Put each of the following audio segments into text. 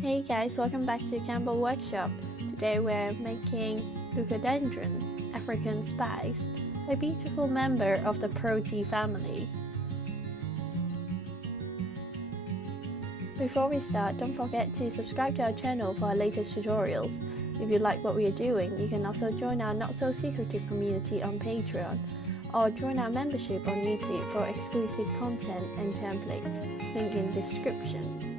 Hey guys, welcome back to Campbell Workshop. Today we're making Leucadendron African Spice, a beautiful member of the Protea family. Before we start, don't forget to subscribe to our channel for our latest tutorials. If you like what we are doing, you can also join our not-so-secretive community on Patreon, or join our membership on YouTube for exclusive content and templates, link in description.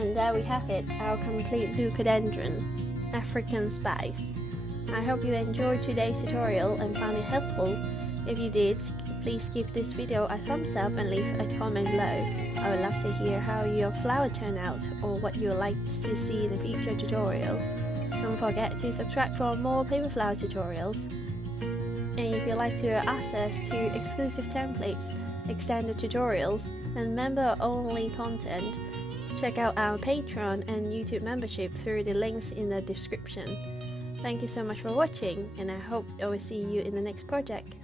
And there we have it, our complete Leucadendron African Spice. I hope you enjoyed today's tutorial and found it helpful. If you did, please give this video a thumbs up and leave a comment below. I would love to hear how your flower turned out or what you would like to see in a future tutorial. Don't forget to subscribe for more paper flower tutorials. And if you'd like to access to exclusive templates, extended tutorials, and member-only content, check out our Patreon and YouTube membership through the links in the description. Thank you so much for watching, and I hope I will see you in the next project.